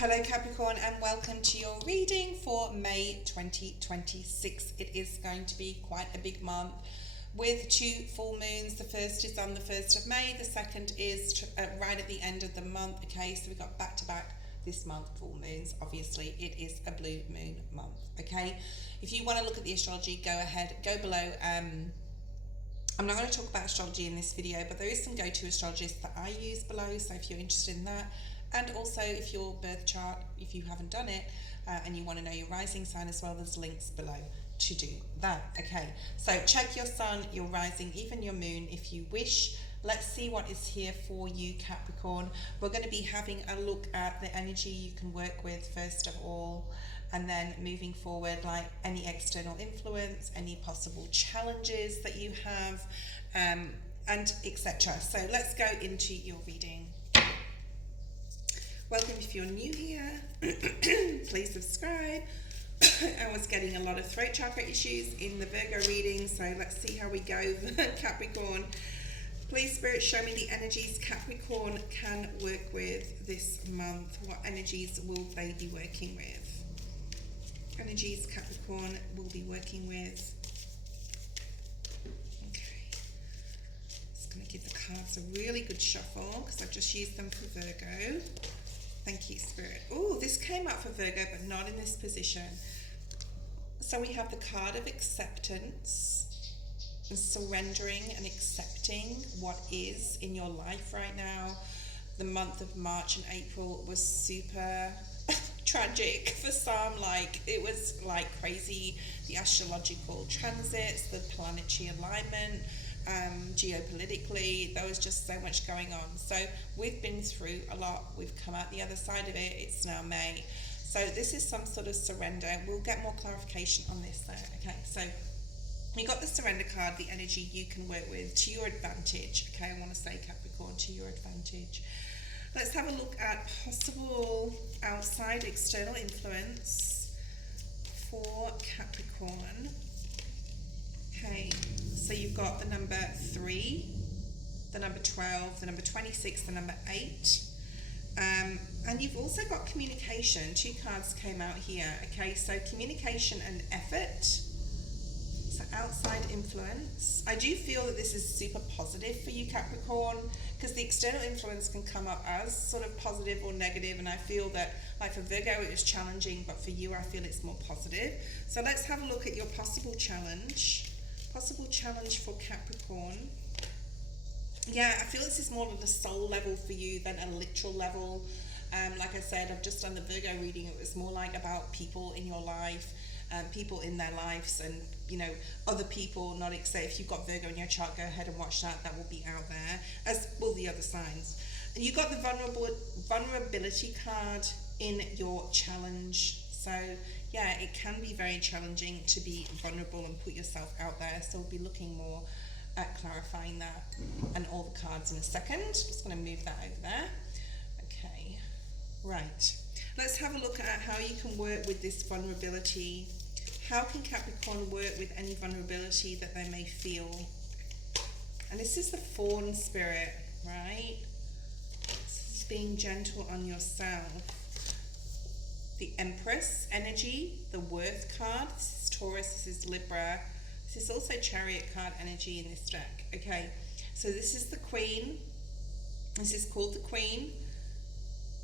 Hello Capricorn, and welcome to your reading for May 2026. It is going to be quite a big month with two full moons. The first is on the 1st of May, the second is right at the end of the month. Okay, so we've got back to back this month full moons. Obviously it is a blue moon month. Okay, if you want to look at the astrology, go ahead, go below. I'm not going to talk about astrology in this video, but there is some go-to astrologists that I use below, so if you're interested in that. And also, if your birth chart, if you haven't done it, and you want to know your rising sign as well, there's links below to do that. Okay, so check your sun, your rising, even your moon if you wish. Let's see what is here for you, Capricorn. We're going to be having a look at the energy you can work with first of all, and then moving forward, like any external influence, any possible challenges that you have, and etc. So let's go into your reading. Welcome if you're new here. Please subscribe. I was getting a lot of throat chakra issues in the Virgo reading, so let's see how we go, Capricorn. Please, Spirit, show me the energies Capricorn can work with this month. What energies will they be working with? Energies Capricorn will be working with. Okay. Just going to give the cards a really good shuffle because I've just used them for Virgo. Thank you, Spirit. Oh, this came up for Virgo, but not in this position. So we have the card of acceptance and surrendering and accepting what is in your life right now. The month of March and April was super tragic for some. Like, it was like crazy. The astrological transits, the planetary alignment, geopolitically, there was just so much going on. So we've been through a lot. We've come out the other side of it. It's now May. So this is some sort of surrender. We'll get more clarification on this though. Okay, so you got the surrender card, the energy you can work with to your advantage. Okay, I want to say, Capricorn, to your advantage. Let's have a look at possible outside external influence for Capricorn. Okay, so you've got the number 3, the number 12, the number 26, the number 8. And you've also got communication. 2 cards came out here. Okay, so communication and effort. So outside influence. I do feel that this is super positive for you, Capricorn, because the external influence can come up as sort of positive or negative, and I feel that, like for Virgo, it was challenging, but for you, I feel it's more positive. So let's have a look at your possible challenge. Possible challenge for Capricorn. Yeah, I feel this is more of a soul level for you than a literal level. Like I said, I've just done the Virgo reading. It was more like about people in your life, people in their lives, and you know, other people. Not say if you've got Virgo in your chart, go ahead and watch that. That will be out there, as will the other signs. And you got the vulnerability card in your challenge. So yeah, it can be very challenging to be vulnerable and put yourself out there. So we'll be looking more at clarifying that and all the cards in a second. Just going to move that over there. Okay, right. Let's have a look at how you can work with this vulnerability. How can Capricorn work with any vulnerability that they may feel? And this is the fawn spirit, right? This is being gentle on yourself. The Empress energy, the Worth card. This is Taurus, this is Libra. This is also Chariot card energy in this deck. Okay, so this is the Queen. This is called the Queen.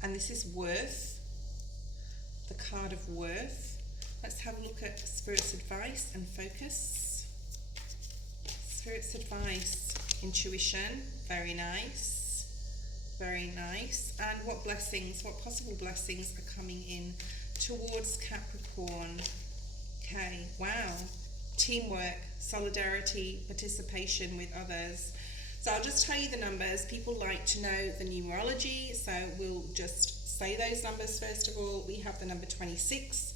And this is Worth, the card of Worth. Let's have a look at Spirit's advice and focus. Spirit's advice, intuition, very nice. Very nice. And what blessings, what possible blessings are coming in towards Capricorn? Okay, wow. Teamwork, solidarity, participation with others. So I'll just tell you the numbers. People like to know the numerology, so we'll just say those numbers first of all. We have the number 26.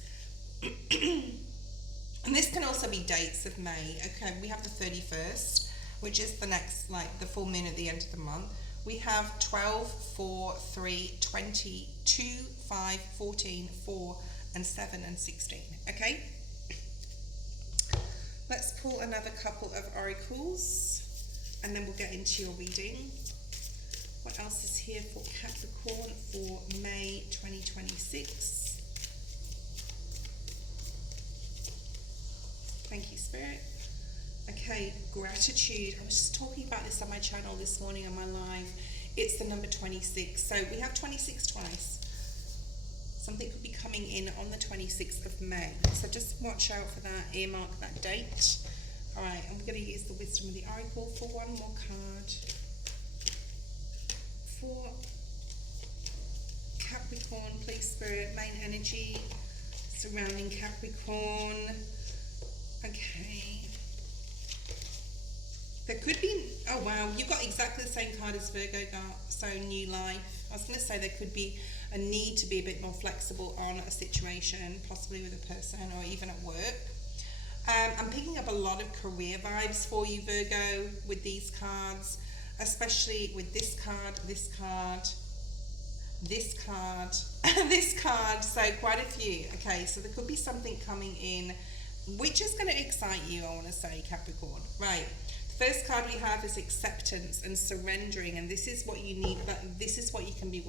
And this can also be dates of May. Okay, we have the 31st, which is the next, like the full moon at the end of the month. We have 12, 4, 3, 20, 2, 5, 14, 4, and 7, and 16. Okay? Let's pull another couple of oracles, and then we'll get into your reading. What else is here for Capricorn for May 2026? Thank you, Spirit. Okay, gratitude. I was just talking about this on my channel this morning on my live. It's the number 26. So we have 26 twice. Something could be coming in on the 26th of May. So just watch out for that, earmark that date. All right, I'm going to use the Wisdom of the Oracle for one more card. For Capricorn, please, Spirit, main energy surrounding Capricorn. Okay. There could be, oh wow, you've got exactly the same card as Virgo got, so new life. I was going to say there could be a need to be a bit more flexible on a situation, possibly with a person or even at work. I'm picking up a lot of career vibes for you, Virgo, with these cards, especially with this card, this card, this card, and this card, so quite a few. Okay, so there could be something coming in which is going to excite you, I want to say, Capricorn. Right, the first card we have is acceptance and surrendering, and this is what you need, but this is what you can be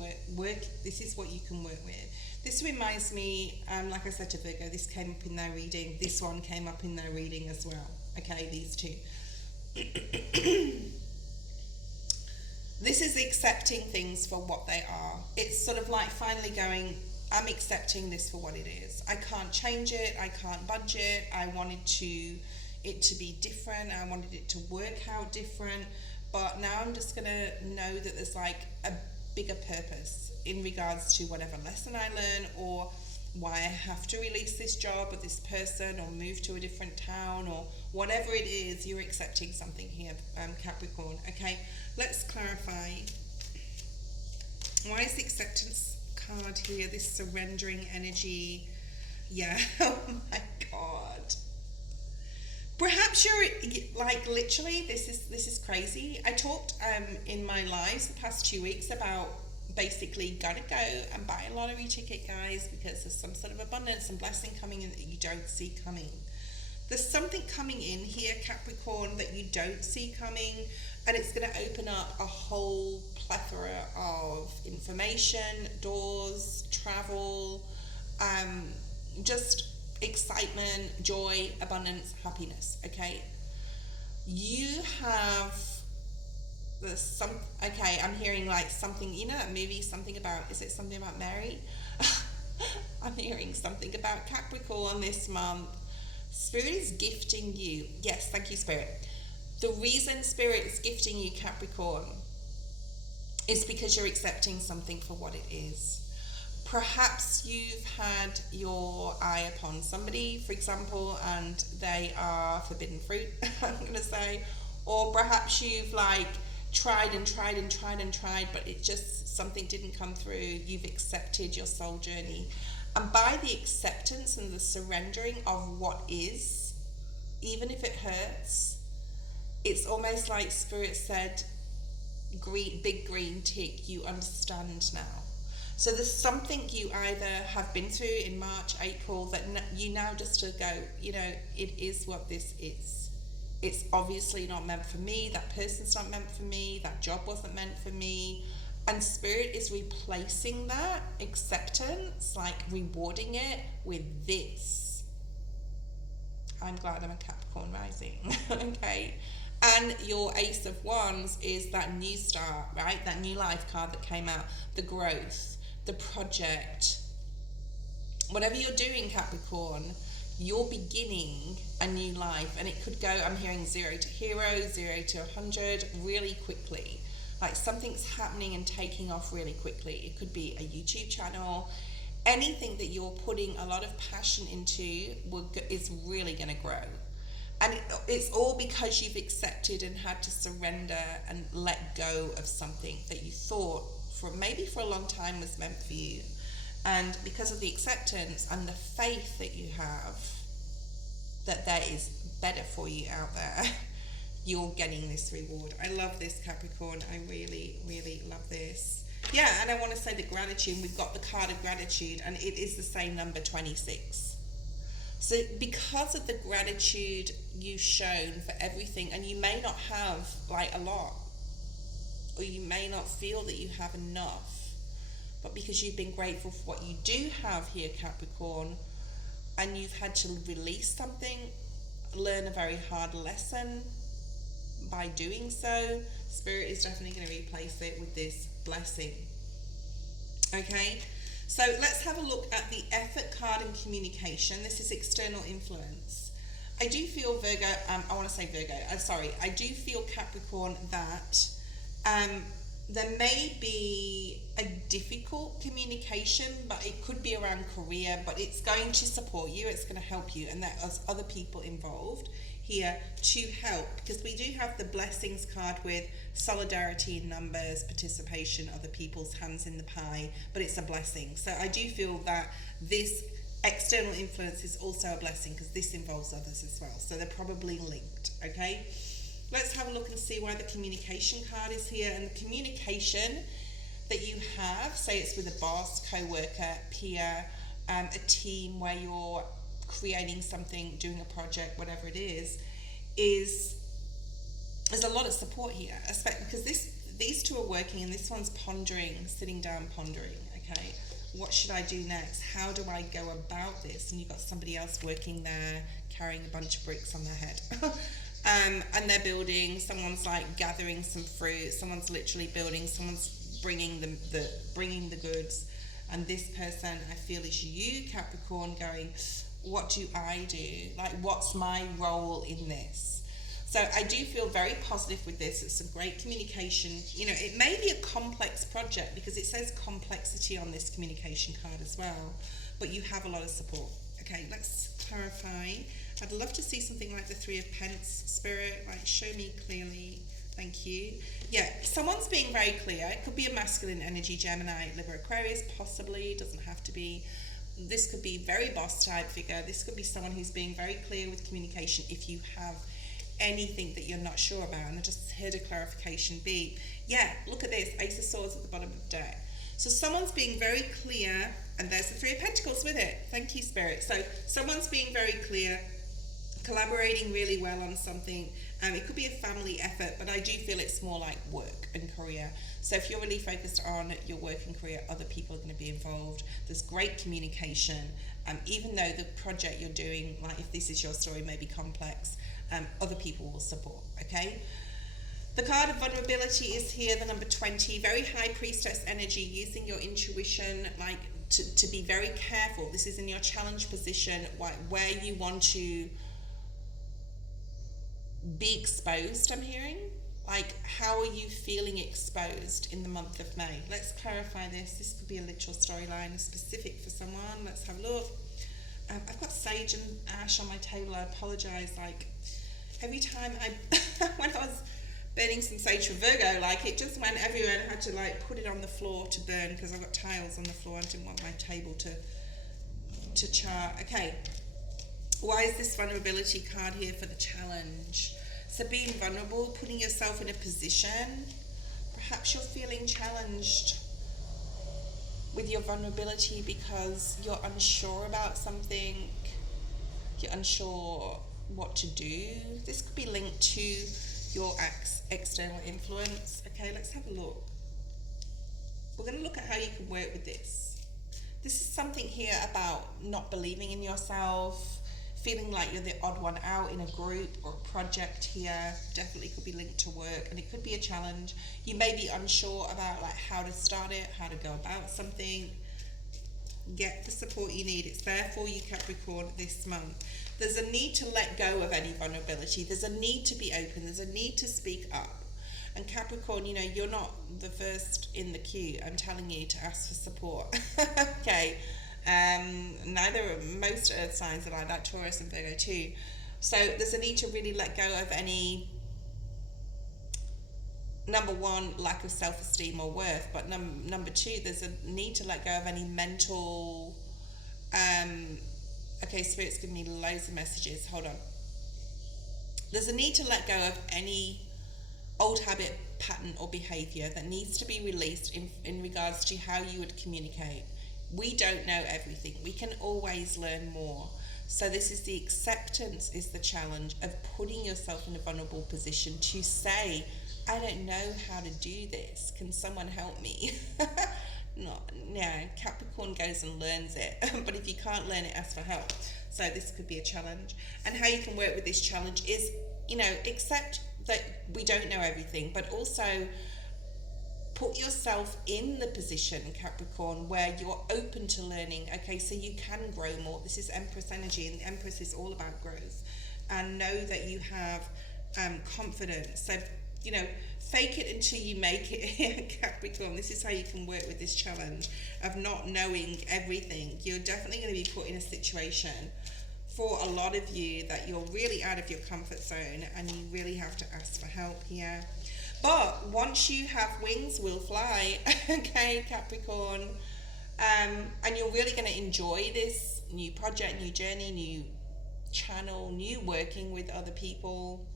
this is what you can work with. This reminds me, like I said to Virgo, this came up in their reading, this one came up in their reading as well. Okay, these two. This is accepting things for what they are. It's sort of like finally going, I'm accepting this for what it is. I can't change it. I can't budge it. I wanted it to be different. I wanted it to work out different. But now I'm just going to know that there's like a bigger purpose in regards to whatever lesson I learn, or why I have to release this job or this person or move to a different town, or whatever it is. You're accepting something here, Capricorn. Okay, let's clarify. Why is the acceptance card here, this surrendering energy? Yeah. Oh my god, perhaps you're like, literally, this is crazy. I talked in my lives the past 2 weeks about basically gotta go and buy a lottery ticket, guys, because there's some sort of abundance and blessing coming in that you don't see coming. There's something coming in here, Capricorn, that you don't see coming, and it's going to open up a whole plethora of information, doors, travel, just excitement, joy, abundance, happiness. Okay, you have okay, I'm hearing like something, you know that movie, something about, is it something about Mary? I'm hearing something about Capricorn this month. Spirit is gifting you. Yes, thank you, Spirit. The reason Spirit is gifting you, Capricorn, is because you're accepting something for what it is. Perhaps you've had your eye upon somebody, for example, and they are forbidden fruit, I'm going to say. Or perhaps you've like tried and tried and tried and tried, but it just, something didn't come through. You've accepted your soul journey. And by the acceptance and the surrendering of what is, even if it hurts, it's almost like Spirit said, big green tick, you understand now. So there's something you either have been through in March, April, that you now just to go, you know, it is what this is. It's obviously not meant for me. That person's not meant for me. That job wasn't meant for me. And Spirit is replacing that acceptance, like rewarding it with this. I'm glad I'm a Capricorn rising. Okay. And your Ace of Wands is that new start, right? That new life card that came out. The growth, the project. Whatever you're doing, Capricorn, you're beginning a new life, and it could go, I'm hearing 0 to hero, 0 to 100 really quickly. Like something's happening and taking off really quickly. It could be a YouTube channel. Anything that you're putting a lot of passion into is really going to grow. And it's all because you've accepted and had to surrender and let go of something that you thought maybe for a long time was meant for you. And because of the acceptance and the faith that you have that there is better for you out there, you're getting this reward. I love this, Capricorn. I really, really love this. Yeah, and I want to say the gratitude. We've got the card of gratitude, and it is the same number, 26. So because of the gratitude you've shown for everything, and you may not have like a lot, or you may not feel that you have enough, but because you've been grateful for what you do have here, Capricorn, and you've had to release something, learn a very hard lesson by doing so, Spirit is definitely going to replace it with this blessing. Okay, so let's have a look at the effort card and communication. This is external influence. I do feel Virgo, I do feel Capricorn that there may be a difficult communication, but it could be around career, but it's going to support you, it's going to help you, and there's other people involved here to help, because we do have the blessings card with solidarity in numbers, participation, other people's hands in the pie, but it's a blessing. So I do feel that this external influence is also a blessing because this involves others as well, so they're probably linked. Okay, let's have a look and see why the communication card is here. And the communication that you have, say it's with a boss, co-worker, peer, a team where you're creating something, doing a project, whatever it is there's a lot of support here, especially because these two are working and this one's pondering, sitting down pondering. Okay, what should I do next? How do I go about this? And you've got somebody else working there carrying a bunch of bricks on their head. And they're building, someone's like gathering some fruit, someone's literally building, someone's bringing the goods, and this person I feel is you, Capricorn, going, what do I do? Like, what's my role in this? So I do feel very positive with this. It's some great communication. You know, it may be a complex project because it says complexity on this communication card as well, but you have a lot of support. Okay, let's clarify. I'd love to see something like the Three of Pence, Spirit, like show me clearly. Thank you. Yeah, someone's being very clear. It could be a masculine energy, Gemini, Libra, Aquarius, possibly, doesn't have to be. This could be very boss type figure. This could be someone who's being very clear with communication if you have anything that you're not sure about. And I just heard a clarification be, yeah, look at this, Ace of Swords at the bottom of the deck. So someone's being very clear, and there's the Three of Pentacles with it. Thank you, Spirit. So someone's being very clear, collaborating really well on something. It could be a family effort, but I do feel it's more like work and career. So if you're really focused on your work and career, other people are going to be involved. There's great communication. Even though the project you're doing, like if this is your story, may be complex, other people will support, okay? The card of vulnerability is here, the number 20. Very high priestess energy, using your intuition, like to be very careful. This is in your challenge position, where you want to be exposed, I'm hearing. Like, how are you feeling exposed in the month of May? Let's clarify this. This could be a literal storyline, specific for someone. Let's have a look. I've got sage and ash on my table. I apologise. Like, every time when I was burning some sage for Virgo, like, it just went everywhere, and I had to, like, put it on the floor to burn because I've got tiles on the floor. I didn't want my table to char. Okay. Why is this vulnerability card here for the challenge? So being vulnerable, putting yourself in a position, perhaps you're feeling challenged with your vulnerability because you're unsure about something, you're unsure what to do. This could be linked to your external influence. Okay, let's have a look. We're going to look at how you can work with this. This is something here about not believing in yourself, feeling like you're the odd one out in a group or a project here. Definitely could be linked to work, and it could be a challenge. You may be unsure about like how to start it, how to go about something. Get the support you need. It's there for you, Capricorn, this month. There's a need to let go of any vulnerability. There's a need to be open. There's a need to speak up. And Capricorn, you know, you're not the first in the queue. I'm telling you to ask for support. Okay. Neither are most earth signs are like that, Taurus and Virgo too. So there's a need to really let go of any, number one, lack of self-esteem or worth, but number two, there's a need to let go of any mental, okay, Spirit's giving me loads of messages, hold on. There's a need to let go of any old habit, pattern or behavior that needs to be released in regards to how you would communicate. We don't know everything. We can always learn more. So this is the acceptance, is the challenge of putting yourself in a vulnerable position to say, I don't know how to do this. Can someone help me? No, Capricorn goes and learns it. But if you can't learn it, ask for help. So this could be a challenge. And how you can work with this challenge is, accept that we don't know everything, but also put yourself in the position, Capricorn, where you're open to learning. Okay, so you can grow more. This is Empress energy, and the Empress is all about growth. And know that you have confidence. So, fake it until you make it here, Capricorn. This is how you can work with this challenge of not knowing everything. You're definitely going to be put in a situation for a lot of you that you're really out of your comfort zone, and you really have to ask for help here. But once you have wings, we'll fly. Okay, Capricorn. And you're really going to enjoy this new project, new journey, new channel, new working with other people,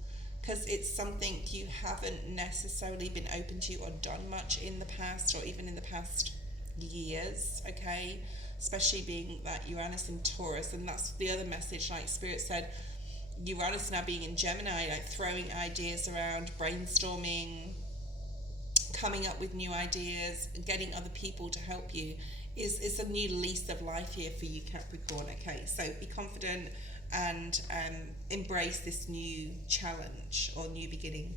because it's something you haven't necessarily been open to or done much in the past, or even in the past years, okay? Especially being that Uranus in Taurus, and that's the other message, like Spirit said, Uranus now being in Gemini, like throwing ideas around, brainstorming, coming up with new ideas, getting other people to help you is a new lease of life here for you, Capricorn. Okay, so be confident and embrace this new challenge or new beginning.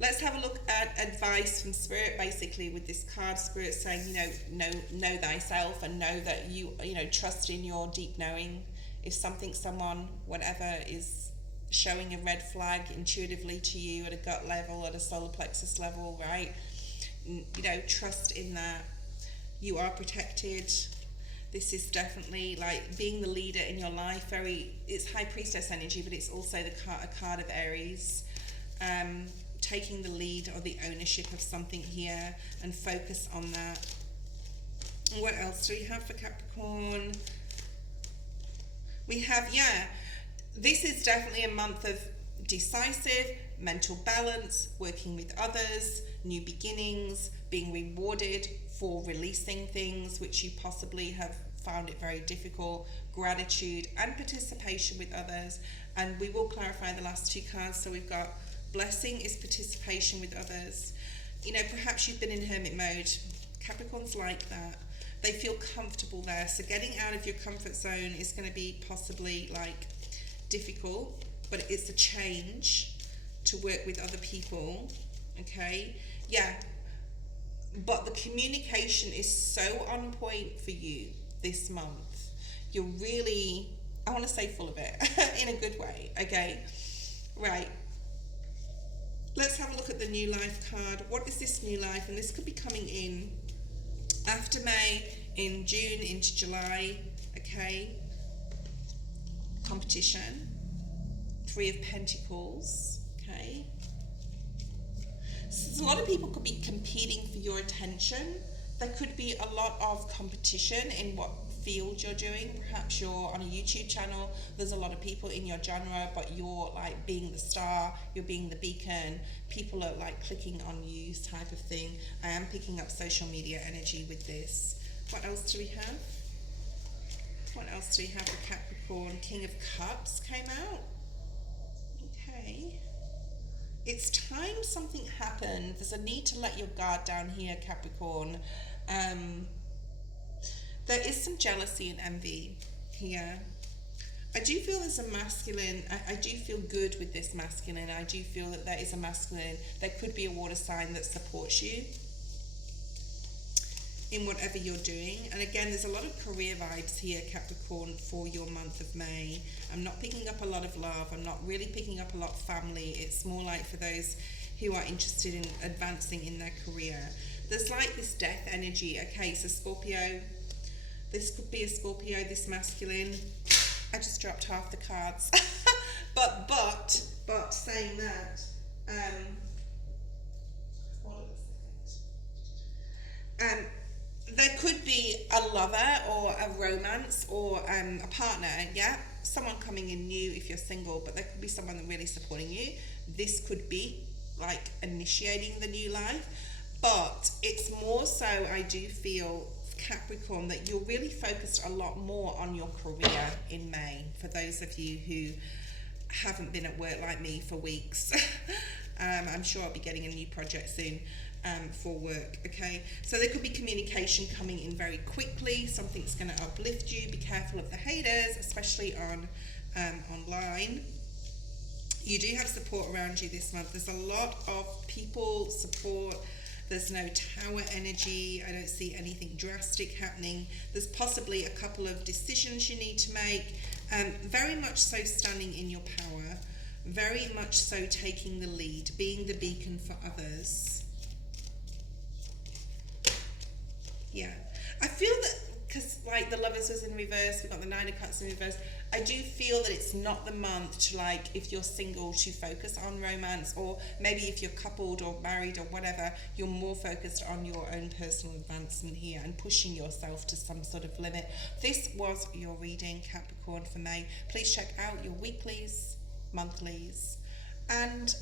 Let's have a look at advice from Spirit, basically, with this card. Spirit saying, know thyself, and know that you trust in your deep knowing. If something, someone, whatever is showing a red flag intuitively to you at a gut level, at a solar plexus level, right? Trust in that. You are protected. This is definitely like being the leader in your life. It's High Priestess energy, but it's also a card of Aries. Taking the lead or the ownership of something here, and focus on that. What else do we have for Capricorn? We have, this is definitely a month of decisive, mental balance, working with others, new beginnings, being rewarded for releasing things which you possibly have found it very difficult, gratitude and participation with others. And we will clarify the last two cards. So we've got blessing is participation with others. Perhaps you've been in hermit mode. Capricorn's like that. They feel comfortable there. So getting out of your comfort zone is going to be possibly like difficult, but it's a change to work with other people. Okay, but the communication is so on point for you this month. You're really, I want to say, full of it in a good way. Okay, right, let's have a look at the new life card. What is this new life? And this could be coming in after May, in June into July. Okay, competition, Three of Pentacles. Okay, so a lot of people could be competing for your attention. There could be a lot of competition in what field you're doing. Perhaps you're on a YouTube channel, there's a lot of people in your genre, but you're like being the star, you're being the beacon, people are like clicking on you type of thing. I am picking up social media energy with this. What else do we have? What else do we have for Capricorn? King of Cups came out. Okay. It's time something happened. There's a need to let your guard down here, Capricorn. There is some jealousy and envy here. I do feel there's a masculine, I do feel good with this masculine. I do feel that there is a masculine, there could be a water sign that supports you in whatever you're doing. And again, there's a lot of career vibes here, Capricorn, for your month of May. I'm not picking up a lot of love. I'm not really picking up a lot of family. It's more like for those who are interested in advancing in their career. There's like this death energy. Okay, so Scorpio, this could be a Scorpio, this masculine. I just dropped half the cards. but saying that, hold on a second. There could be a lover or a romance or a partner, someone coming in new if you're single, but there could be someone really supporting you. This could be like initiating the new life, but it's more so, I do feel, Capricorn, that you're really focused a lot more on your career in May, for those of you who haven't been at work like me for weeks. I'm sure I'll be getting a new project soon for work. Okay, so there could be communication coming in very quickly. Something's going to uplift you. Be careful of the haters, especially on online. You do have support around you this month. There's a lot of people support. There's no tower energy. I don't see anything drastic happening. There's possibly a couple of decisions you need to make. Very much so standing in your power. Very much so taking the lead, being the beacon for others. Yeah. I feel that, because like the Lovers was in reverse, we've got the Nine of Cups in reverse, I do feel that it's not the month to, like, if you're single, to focus on romance, or maybe if you're coupled or married or whatever, you're more focused on your own personal advancement here and pushing yourself to some sort of limit. This was your reading, Capricorn, for May. Please check out your weeklies, monthlies, and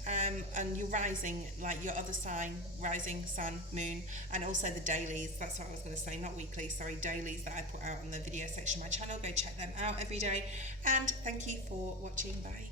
your rising, like your other sign, rising, sun, moon, and also the dailies. That's what I was going to say, not weekly, sorry, dailies that I put out on the video section of my channel. Go check them out every day, and thank you for watching. Bye.